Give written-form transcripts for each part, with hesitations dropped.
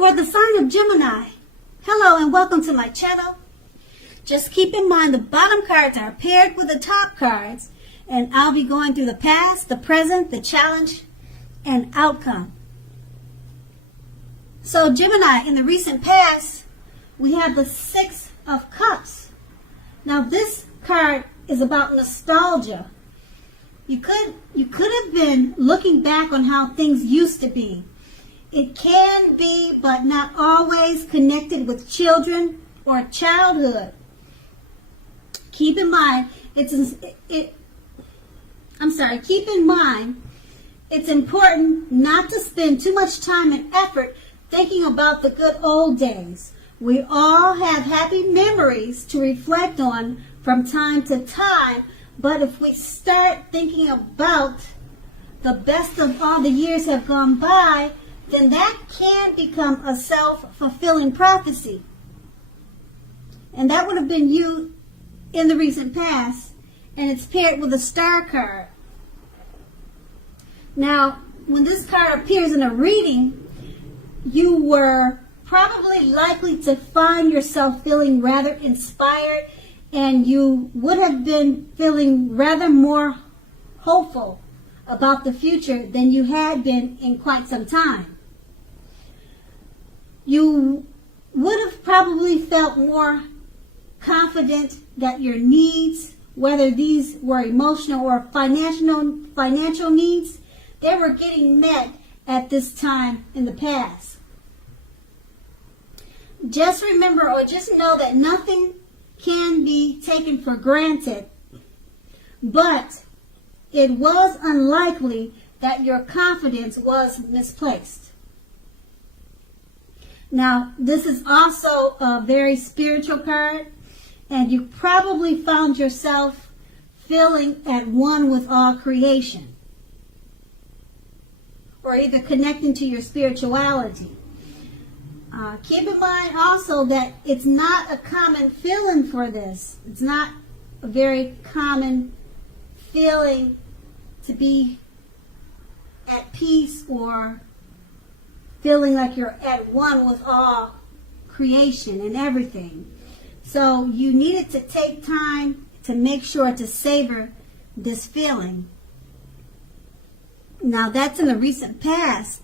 For the sign of Gemini, hello and welcome to my channel. Just keep in mind the bottom cards are paired with the top cards, and I'll be going through the past, the present, the challenge, and outcome. So Gemini, in the recent past, we have the Six of Cups. Now this card is about nostalgia. You could have been looking back on how things used to be. It can be, but not always, connected with children or childhood. Keep in mind, it's important not to spend too much time and effort thinking about the good old days. We all have happy memories to reflect on from time to time, but if we start thinking about the best of all the years have gone by, then that can become a self-fulfilling prophecy. And that would have been you in the recent past, and it's paired with a star card. Now, when this card appears in a reading, you were probably likely to find yourself feeling rather inspired, and you would have been feeling rather more hopeful about the future than you had been in quite some time. You would have probably felt more confident that your needs, whether these were emotional or financial needs, they were getting met at this time in the past. Just remember, or just know that nothing can be taken for granted, but it was unlikely that your confidence was misplaced. Now, this is also a very spiritual card, and you probably found yourself feeling at one with all creation, or either connecting to your spirituality. Keep in mind also that it's not a common feeling for this. It's not a very common feeling to be at peace or feeling like you're at one with all creation and everything. So you needed to take time to make sure to savor this feeling. Now that's in the recent past.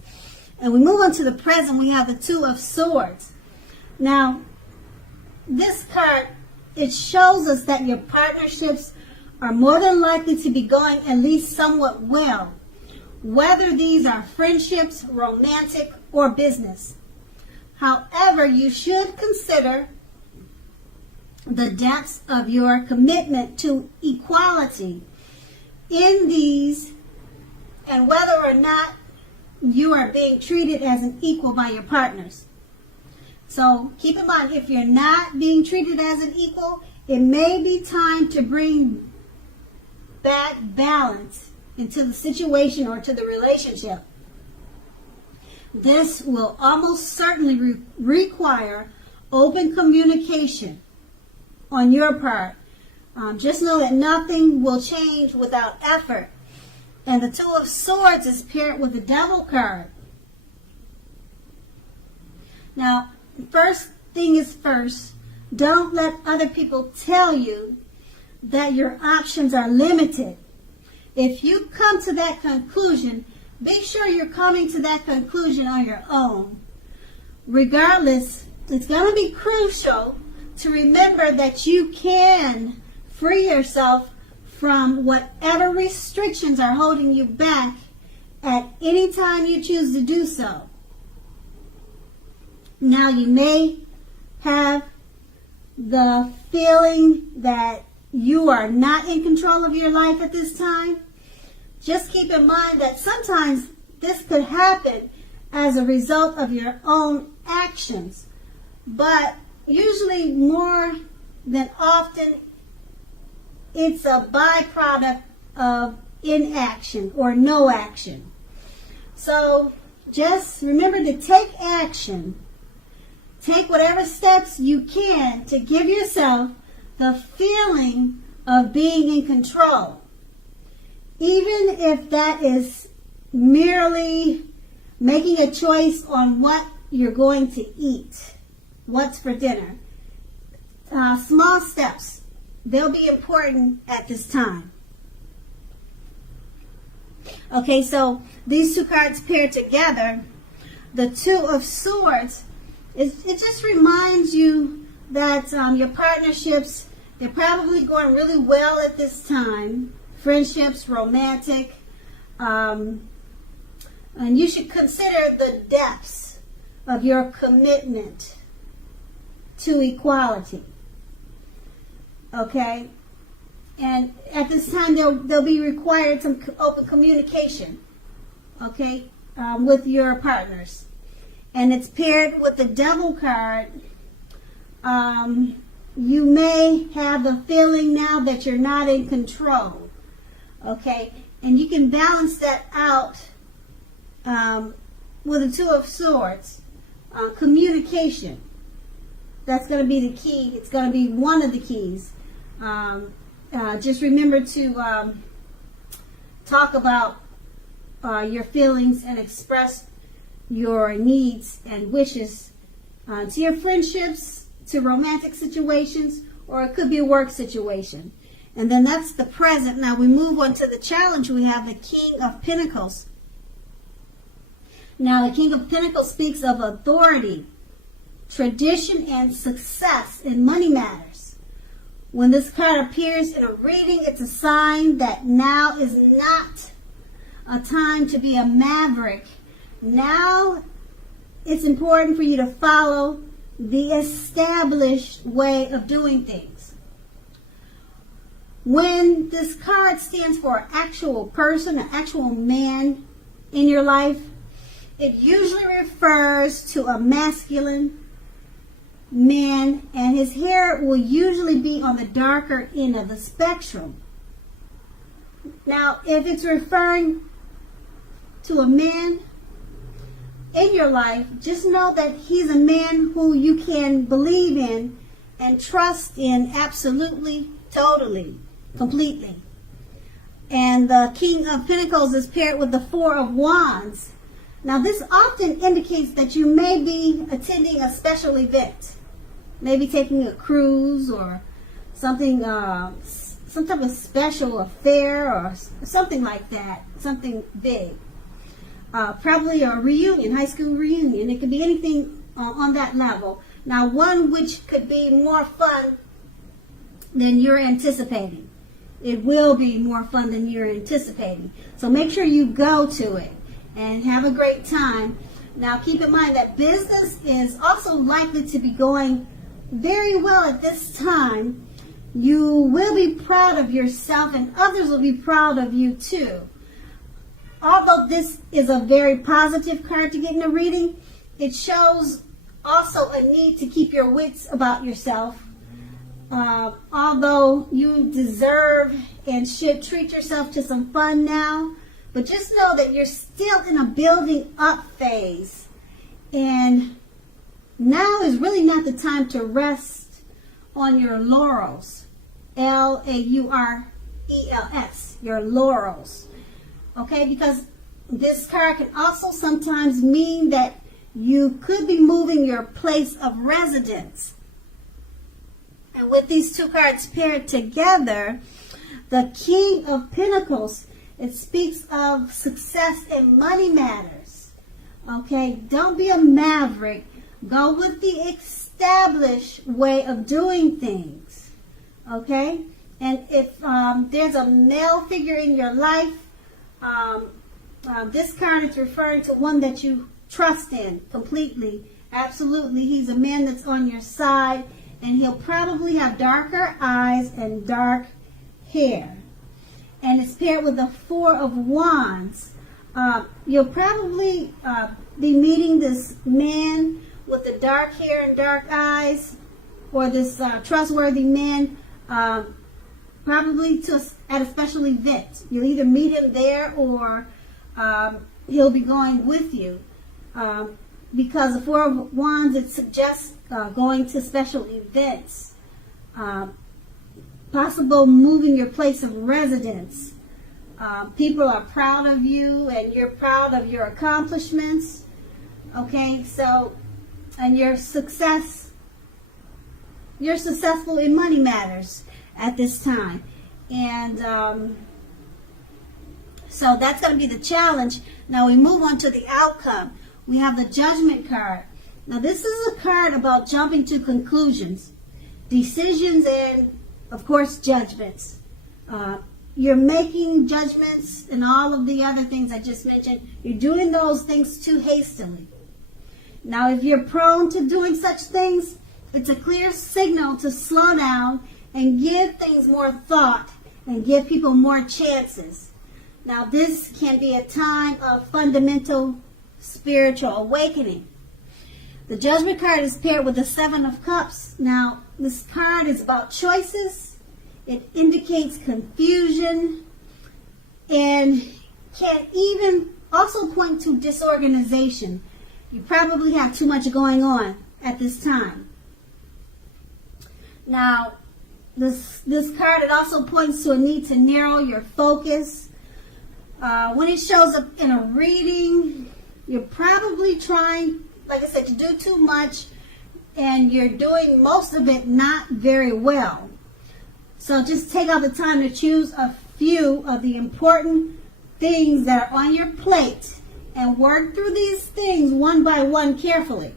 And we move on to the present. We have the Two of Swords. Now, this card, it shows us that your partnerships are more than likely to be going at least somewhat well, whether these are friendships, romantic, or business. However, you should consider the depths of your commitment to equality in these, and whether or not you are being treated as an equal by your partners. So keep in mind, if you're not being treated as an equal, it may be time to bring back balance into the situation or to the relationship. This will almost certainly require open communication on your part. Just know that nothing will change without effort. And the Two of Swords is paired with the Devil card. Now, first thing is first, don't let other people tell you that your options are limited. If you come to that conclusion, be sure you're coming to that conclusion on your own. Regardless, it's going to be crucial to remember that you can free yourself from whatever restrictions are holding you back at any time you choose to do so. Now, you may have the feeling that you are not in control of your life at this time. Just keep in mind that sometimes this could happen as a result of your own actions, but usually more than often it's a byproduct of inaction or no action. So just remember to take action. Take whatever steps you can to give yourself the feeling of being in control. Even if that is merely making a choice on what you're going to eat, what's for dinner. Small steps, they'll be important at this time. Okay, so these two cards paired together, the Two of Swords, it just reminds you that your partnerships, they're probably going really well at this time. Friendships, romantic, and you should consider the depths of your commitment to equality. Okay? And at this time, there'll be required some open communication, okay, with your partners. And it's paired with the Devil card. You may have the feeling now that you're not in control, okay? And you can balance that out with the Two of Swords. Communication. That's going to be the key. It's going to be one of the keys. Just remember to talk about your feelings and express your needs and wishes to your friendships, to romantic situations, or it could be a work situation. And then that's the present. Now we move on to the challenge. We have the King of Pentacles. Now the King of Pentacles speaks of authority, tradition, and success in money matters. When this card appears in a reading, it's a sign that now is not a time to be a maverick. Now it's important for you to follow the established way of doing things. When this card stands for an actual person, an actual man in your life, it usually refers to a masculine man, and his hair will usually be on the darker end of the spectrum. Now, if it's referring to a man in your life, just know that he's a man who you can believe in and trust in absolutely, totally, completely. And the King of Pentacles is paired with the Four of Wands. Now, this often indicates that you may be attending a special event. Maybe taking a cruise or something, some type of special affair or something like that, something big. Probably a reunion, high school reunion. It could be anything on that level. Now, one which could be more fun than you're anticipating. It will be more fun than you're anticipating. So make sure you go to it and have a great time. Now, keep in mind that business is also likely to be going very well at this time. You will be proud of yourself and others will be proud of you too. Although this is a very positive card to get in a reading, it shows also a need to keep your wits about yourself. Although you deserve and should treat yourself to some fun now, but just know that you're still in a building up phase. And now is really not the time to rest on your laurels. Laurels, your laurels. Okay, because this card can also sometimes mean that you could be moving your place of residence. And with these two cards paired together, the King of Pentacles, it speaks of success in money matters. Okay, don't be a maverick. Go with the established way of doing things. Okay, and if there's a male figure in your life, this card is referring to one that you trust in completely. Absolutely. He's a man that's on your side, and he'll probably have darker eyes and dark hair. And it's paired with the Four of Wands. You'll probably be meeting this man with the dark hair and dark eyes, or this trustworthy man, probably at a special event. You'll either meet him there or he'll be going with you. Because the Four of Wands, it suggests going to special events. Possible moving your place of residence. People are proud of you and you're proud of your accomplishments. Okay, so, and you're successful in money matters at this time. And so that's going to be the challenge. Now we move on to the outcome. We have the Judgment card. Now this is a card about jumping to conclusions, decisions, and of course judgments. You're making judgments and all of the other things I just mentioned. You're doing those things too hastily. Now if you're prone to doing such things, it's a clear signal to slow down and give things more thought and give people more chances. Now this can be a time of fundamental spiritual awakening. The Judgment card is paired with the Seven of Cups. Now this card is about choices. It indicates confusion and can even also point to disorganization. You probably have too much going on at this time. Now, this card, it also points to a need to narrow your focus. When it shows up in a reading, you're probably trying, like I said, to do too much, and you're doing most of it not very well. So just take out the time to choose a few of the important things that are on your plate and work through these things one by one carefully.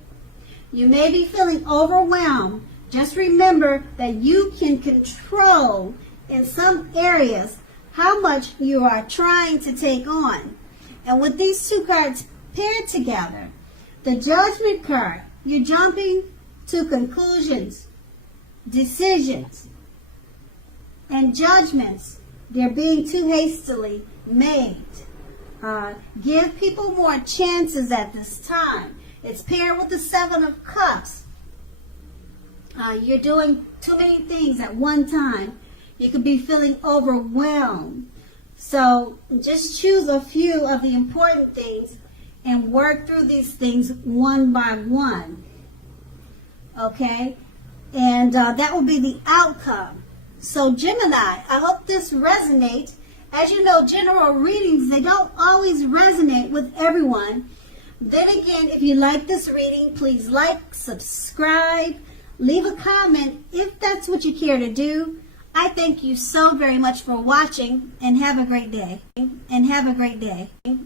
You may be feeling overwhelmed. Just remember that you can control in some areas how much you are trying to take on. And with these two cards paired together, the Judgment card, you're jumping to conclusions, decisions, and judgments. They're being too hastily made. Give people more chances at this time. It's paired with the Seven of Cups. You're doing too many things at one time. You could be feeling overwhelmed. So just choose a few of the important things and work through these things one by one. Okay? And that will be the outcome. So Gemini, I hope this resonates. As you know, general readings, they don't always resonate with everyone. Then again, if you like this reading, please like, subscribe, leave a comment if that's what you care to do. I thank you so very much for watching, and have a great day.